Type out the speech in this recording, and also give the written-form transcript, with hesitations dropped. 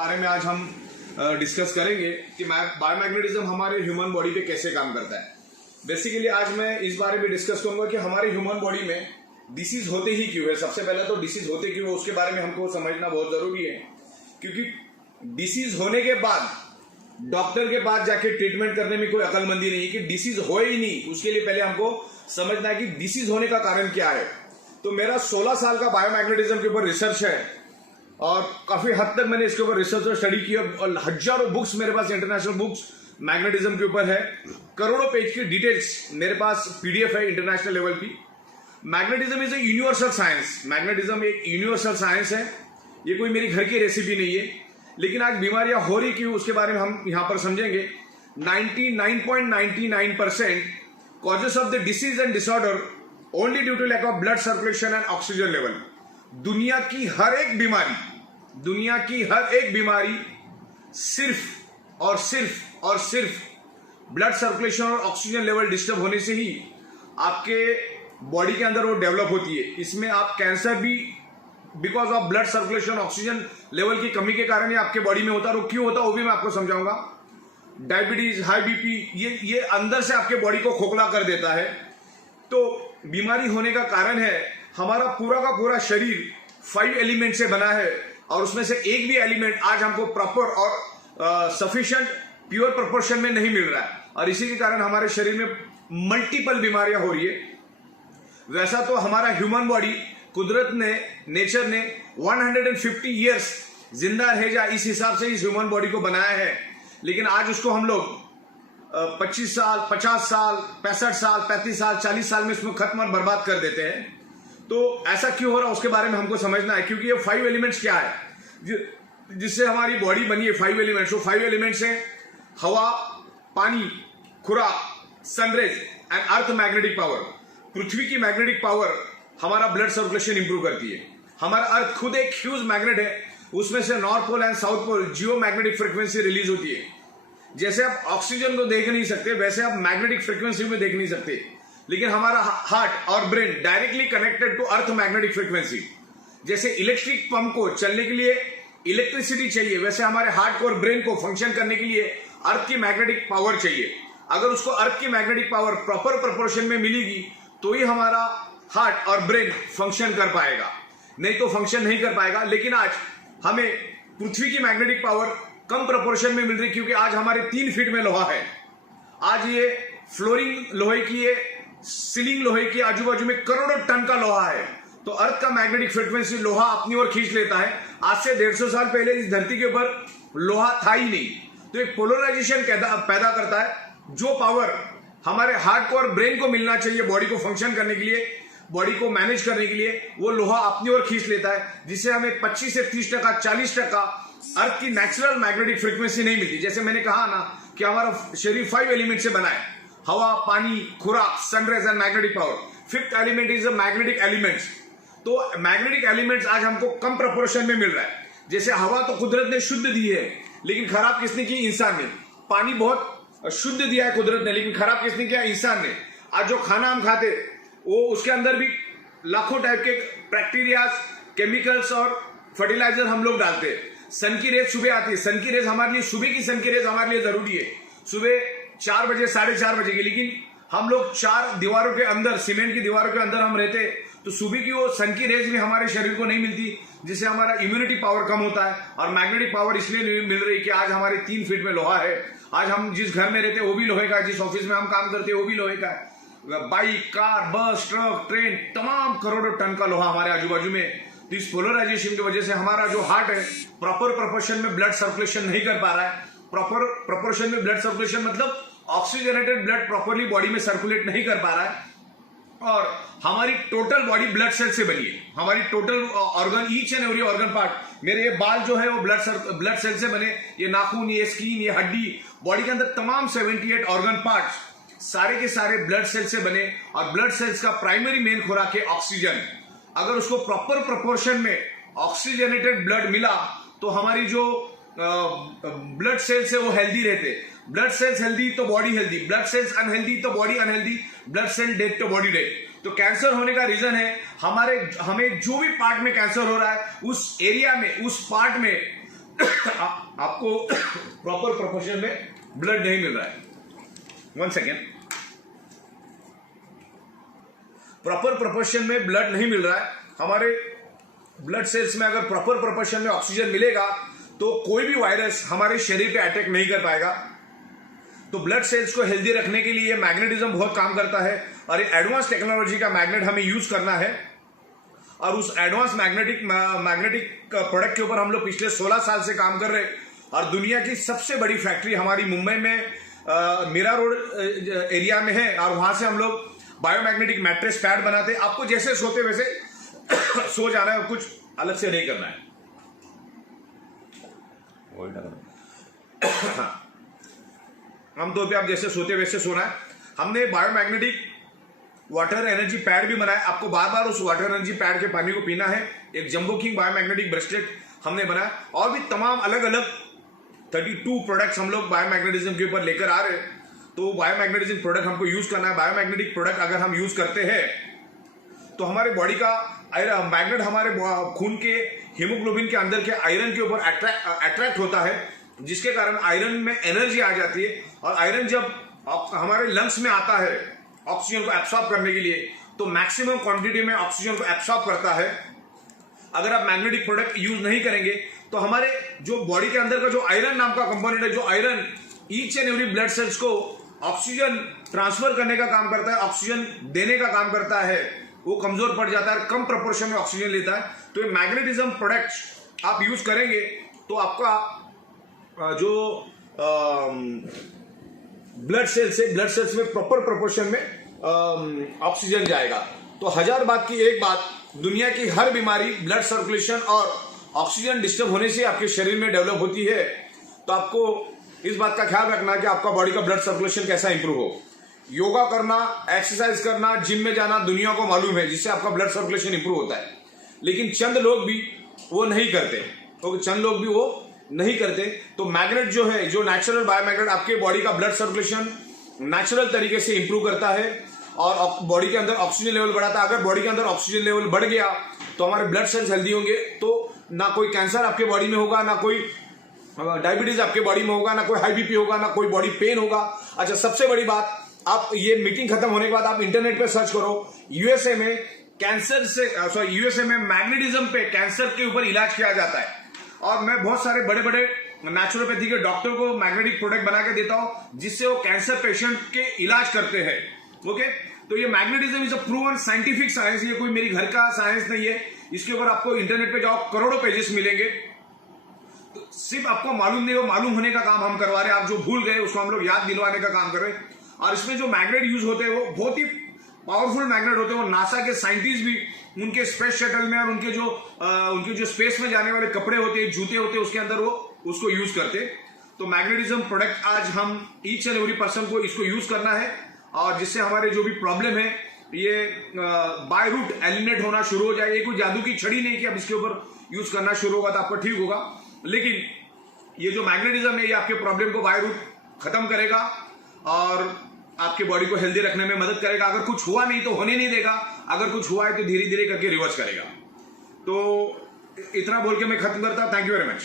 बारे में आज हम डिस्कस करेंगे कि बायोमैग्नेटिज्म हमारे ह्यूमन बॉडी पे कैसे काम करता है। बेसिकली आज मैं इस बारे में डिस्कस करूंगा कि हमारे ह्यूमन बॉडी में डिसीज होते ही क्यों है। सबसे पहले तो डिसीज होते क्यों है उसके बारे में हमको समझना बहुत जरूरी है, क्योंकि डिसीज होने के बाद डॉक्टर के पास जाके ट्रीटमेंट करने में कोई अकलमंदी नहीं है कि डिसीज हो ही नहीं। उसके लिए पहले हमको समझना है कि डिसीज होने का कारण क्या है। तो मेरा 16 साल का बायोमैग्नेटिज्म के ऊपर रिसर्च है और काफी हद तक मैंने इसके ऊपर रिसर्च और स्टडी की और हजारों बुक्स मेरे पास इंटरनेशनल बुक्स मैग्नेटिज्म के ऊपर है। करोड़ों पेज की डिटेल्स मेरे पास पीडीएफ है इंटरनेशनल लेवल की। Magnetism is a universal science. Magnetism एक यूनिवर्सल साइंस है, ये कोई मेरी घर की रेसिपी नहीं है। लेकिन आज बीमारियां हो रही क्यों उसके बारे में हम यहां पर समझेंगे। 99.99% causes of the disease and disorder only due to lack of blood circulation and oxygen level. दुनिया की हर एक बीमारी सिर्फ और सिर्फ ब्लड सर्कुलेशन और ऑक्सीजन लेवल डिस्टर्ब होने से ही आपके बॉडी के अंदर वो डेवलप होती है। इसमें आप कैंसर भी because of blood circulation oxygen level की कमी के कारण ही आपके बॉडी में होता है। वो क्यों होता है वो भी मैं आपको समझाऊंगा। डायबिटीज, हाई बीपी, ये अंदर से आपके बॉडी को खोखला कर देता है। तो बीमारी होने का कारण है हमारा पूरा का पूरा शरीर 5 एलिमेंट से बना है और उसमें से एक भी एलिमेंट आज हमको प्रॉपर और सफिशिएंट प्योर प्रोपोर्शन में नहीं मिल रहा है और इसी के कारण हमारे शरीर में मल्टीपल बीमारियां हो रही है। वैसा तो हमारा ह्यूमन बॉडी कुदरत ने, नेचर ने 150 ईयर्स जिंदा रह जाए इस हिसाब से इस ह्यूमन बॉडी को बनाया है। लेकिन आज उसको हम लोग 25 साल, 50 साल, 65 साल, 35 साल, 40 साल में इसमें खत्म और बर्बाद कर देते हैं। तो ऐसा क्यों हो रहा है उसके बारे में हमको समझना है, क्योंकि ये 5 एलिमेंट्स क्या है जिससे हमारी बॉडी बनी है। 5 एलिमेंट्स, वो 5 एलिमेंट्स है हवा, पानी, खुराक, sunrays and earth magnetic power. पृथ्वी की मैग्नेटिक पावर हमारा ब्लड सर्कुलेशन इंप्रूव करती है। हमारा अर्थ खुद एक ह्यूज मैग्नेट है, उसमें से north pole and south pole geomagnetic frequency release होती है। जैसे आप ऑक्सीजन को देख नहीं सकते वैसे आप मैग्नेटिक फ्रिक्वेंसी में देख नहीं सकते, लेकिन हमारा हार्ट और brain directly connected to earth magnetic frequency. जैसे इलेक्ट्रिक पंप को चलने के लिए इलेक्ट्रिसिटी चाहिए, वैसे हमारे हार्ट को और ब्रेन को फंक्शन करने के लिए अर्थ की मैग्नेटिक पावर चाहिए। अगर उसको अर्थ की मैग्नेटिक पावर प्रॉपर प्रोपोर्शन में मिलेगी तो ही हमारा हार्ट और ब्रेन फंक्शन कर पाएगा, नहीं तो फंक्शन नहीं कर पाएगा। लेकिन आज हमें पृथ्वी की मैग्नेटिक पावर कम प्रोपोर्शन में मिल रही, क्योंकि आज हमारे 3 फीट में लोहा है। आज ये फ्लोरिंग लोहे की है, सीलिंग लोहे की, आजू बाजू में करोड़ों टन का लोहा है। तो अर्थ का मैग्नेटिक फ्रिक्वेंसी लोहा अपनी ओर खींच लेता है। आज से 150 साल पहले इस धरती के ऊपर लोहा था ही नहीं। तो एक पोलराइजेशन पैदा करता है। जो पावर हमारे हार्ट को और ब्रेन को मिलना चाहिए बॉडी को फंक्शन करने के लिए, बॉडी को मैनेज करने के लिए, वो लोहा अपनी ओर खींच लेता है, जिससे हमें 25 से 30%, 40% अर्थ की नेचुरल मैग्नेटिक फ्रिक्वेंसी नहीं मिलती। जैसे मैंने कहा ना कि हमारा शरीर 5 एलिमेंट से बना है, हवा, पानी, खुराक, sunrays and magnetic power. 5th element is the magnetic elements. तो मैग्नेटिक एलिमेंट्स आज हमको कम प्रोपोर्शन में मिल रहा है। जैसे हवा तो कुदरत ने शुद्ध दी है, लेकिन खराब किसने की? इंसान ने। पानी बहुत शुद्ध दिया है कुदरत ने, लेकिन खराब किसने किया? इंसान ने। आज जो खाना हम खाते वो उसके अंदर भी लाखों टाइप के बैक्टीरिया, केमिकल्स और फर्टिलाइजर हम लोग डालते हैं। सन की रेज सुबह आती है, सन की रेज हमारे लिए, सुबह की सन की रेज हमारे लिए जरूरी है, सुबह 4 बजे, 4:30 बजे की। लेकिन हम लोग 4 दीवारों के अंदर, सीमेंट की दीवारों के अंदर हम रहते, तो सुबह की वो सन की रेज भी हमारे शरीर को नहीं मिलती, जिससे हमारा इम्यूनिटी पावर कम होता है। और मैग्नेटिक पावर इसलिए नहीं मिल रही कि आज हमारे 3 फीट में लोहा है। आज हम जिस घर में रहते हैं वो भी लोहे का है, जिस ऑफिस में हम काम करते हैं वो भी लोहे का है। बाइक, कार, बस, ट्रक, ट्रेन, तमाम करोड़ों टन का लोहा हमारे आजू बाजू में। तो इस पोलराइजेशन की वजह से हमारा जो हार्ट है प्रॉपर प्रोपोर्शन में ब्लड सर्कुलेशन नहीं कर पा रहा है। प्रॉपर प्रोपोर्शन में ब्लड सर्कुलेशन मतलब ऑक्सीजनेटेड ब्लड प्रॉपरली बॉडी में सर्कुलेट नहीं कर पा रहा है। और हमारी टोटल बॉडी ब्लड सेल से बनी है। हमारी total organ, each and every organ part, मेरे ये बाल जो है वो ब्लड सेल से बने, ये नाखून, ये स्किन, ये हड्डी, बॉडी के अंदर तमाम 78 ऑर्गन पार्ट्स सारे के सारे ब्लड सेल से बने। और ब्लड सेल्स का प्राइमरी मेन खुराक है ऑक्सीजन। अगर उसको प्रॉपर प्रोपोर्शन में ऑक्सीजनेटेड ब्लड मिला तो हमारी जो ब्लड सेल्स है वो हेल्दी रहते। ब्लड सेल्स हेल्दी तो body healthy, blood cells unhealthy तो body unhealthy, blood cell dead तो बॉडी डेड। तो कैंसर होने का रीजन है हमें जो भी पार्ट में कैंसर हो रहा है उस एरिया में, उस पार्ट में आपको प्रॉपर प्रोपोर्शन में ब्लड नहीं मिल रहा है, 1 सेकेंड, प्रॉपर प्रोपोर्शन में ब्लड नहीं मिल रहा है, हमारे ब्लड सेल्स में अगर प्रॉपर प्रोपोर्शन में ऑक्सीजन मिलेगा तो कोई भी वायरस हमारे शरीर पे अटैक नहीं कर पाएगा। तो ब्लड सेल्स को हेल्दी रखने के लिए मैग्नेटिज्म बहुत काम करता है और एडवांस टेक्नोलॉजी का मैग्नेट हमें यूज करना है। और उस एडवांस मैग्नेटिक प्रोडक्ट के ऊपर हम लोग पिछले 16 साल से काम कर रहे हैं और दुनिया की सबसे बड़ी फैक्ट्री हमारी मुंबई में मीरा रोड एरिया में है और वहां से हम लोग बायोमैग्नेटिक मैट्रेस पैड बनाते हैं। आपको जैसे सोते वैसे सो जाना है, कुछ अलग से नहीं करना है। आमतौर पे आप जैसे सोते वैसे सोना है। हमने बायोमैग्नेटिक वाटर एनर्जी पैड भी बनाया, आपको बार बार उस वाटर एनर्जी पैड के पानी को पीना है। एक जंबो किंग बायोमैग्नेटिक ब्रेसलेट हमने बनाया और भी तमाम अलग अलग 32 प्रोडक्ट्स हम लोग बायोमैग्नेटिज्म के ऊपर लेकर आ रहे हैं। तो बायोमैग्नेटिज्म प्रोडक्ट हमको यूज करना है। बायोमैग्नेटिक प्रोडक्ट अगर हम यूज करते हैं तो हमारे बॉडी का मैग्नेट हमारे खून के हीमोग्लोबिन के अंदर के आयरन के ऊपर अट्रैक्ट होता है, जिसके कारण आयरन में एनर्जी आ जाती है। और आयरन जब हमारे लंग्स में आता है ऑक्सीजन को एब्सॉर्ब करने के लिए, तो मैक्सिमम क्वांटिटी में ऑक्सीजन को एब्सॉर्ब करता है। अगर आप मैग्नेटिक प्रोडक्ट यूज नहीं करेंगे तो हमारे जो बॉडी के अंदर का जो आयरन नाम का कंपोनेंट है, जो iron each and every blood cells को ऑक्सीजन ट्रांसफर करने का काम करता है, ऑक्सीजन देने का काम करता है, वो कमजोर पड़ जाता है, कम प्रोपोर्शन में ऑक्सीजन लेता है। तो ये मैग्नेटिज्म प्रोडक्ट आप यूज करेंगे तो आपका जो ब्लड सेल्स में प्रॉपर प्रोपोर्शन में ऑक्सीजन जाएगा। तो 1000 बात की एक बात, दुनिया की हर बीमारी ब्लड सर्कुलेशन और ऑक्सीजन डिस्टर्ब होने से आपके शरीर में डेवलप होती है। तो आपको इस बात का ख्याल रखना है कि आपका बॉडी का ब्लड सर्कुलेशन कैसा इंप्रूव हो। योगा करना, एक्सरसाइज करना, जिम में जाना दुनिया को मालूम है, जिससे आपका ब्लड सर्कुलेशन इंप्रूव होता है। लेकिन चंद लोग भी वो नहीं करते, तो मैग्नेट जो है, जो नेचुरल बायोमैग्नेट आपके बॉडी का ब्लड सर्कुलेशन नेचुरल तरीके से इंप्रूव करता है और बॉडी के अंदर ऑक्सीजन लेवल बढ़ाता है। अगर बॉडी के अंदर ऑक्सीजन लेवल बढ़ गया तो हमारे ब्लड सेल्स हेल्दी होंगे, तो ना कोई कैंसर आपके बॉडी में होगा, ना कोई डायबिटीज आपके बॉडी में होगा, ना कोई हाई बीपी होगा, ना कोई बॉडी पेन होगा। अच्छा, सबसे बड़ी बात, आप ये मीटिंग खत्म होने के बाद आप इंटरनेट पे सर्च करो, यूएसए में मैग्नेटिज्म पे कैंसर के ऊपर इलाज किया जाता है। और मैं बहुत सारे बड़े बड़े नेचुरोपैथी के डॉक्टर को मैग्नेटिक प्रोडक्ट बना के देता हूं, जिससे वो कैंसर पेशेंट के इलाज करते हैं। ओके, तो ये magnetism is a proven scientific science, ये कोई मेरी घर का साइंस नहीं है। इसके ऊपर आपको इंटरनेट पे जाओ, करोड़ों पेजेस मिलेंगे। तो सिर्फ आपको मालूम नहीं हो, मालूम होने का काम हम करवा रहे हैं। आप जो भूल गए उसको हम लोग याद दिलवाने का काम कर रहे हैं। और इसमें जो मैग्नेट यूज होते हैं वो बहुत ही पावरफुल मैग्नेट होते हैं। वो नासा के साइंटिस्ट भी उनके स्पेस शटल में और उनके जो स्पेस में जाने वाले कपड़े होते हैं, जूते होते हैं, उसके अंदर वो उसको यूज करते। तो मैग्नेटिज्म प्रोडक्ट आज हम ईच एंड एवरी पर्सन को इसको यूज करना है, और जिससे हमारे जो भी प्रॉब्लम है ये बाय रूट एलिमिनेट होना शुरू हो जाए। ये कोई जादू की छड़ी नहीं कि अब इसके ऊपर यूज करना शुरू होगा तो आपको ठीक होगा, लेकिन ये जो मैग्नेटिज्म है ये आपके प्रॉब्लम को बाय रूट खत्म करेगा और आपके बॉडी को हेल्दी रखने में मदद करेगा। अगर कुछ हुआ नहीं तो होने नहीं देगा, अगर कुछ हुआ है तो धीरे धीरे करके रिवर्स करेगा। तो इतना बोल के मैं खत्म करता हूं। Thank you very much.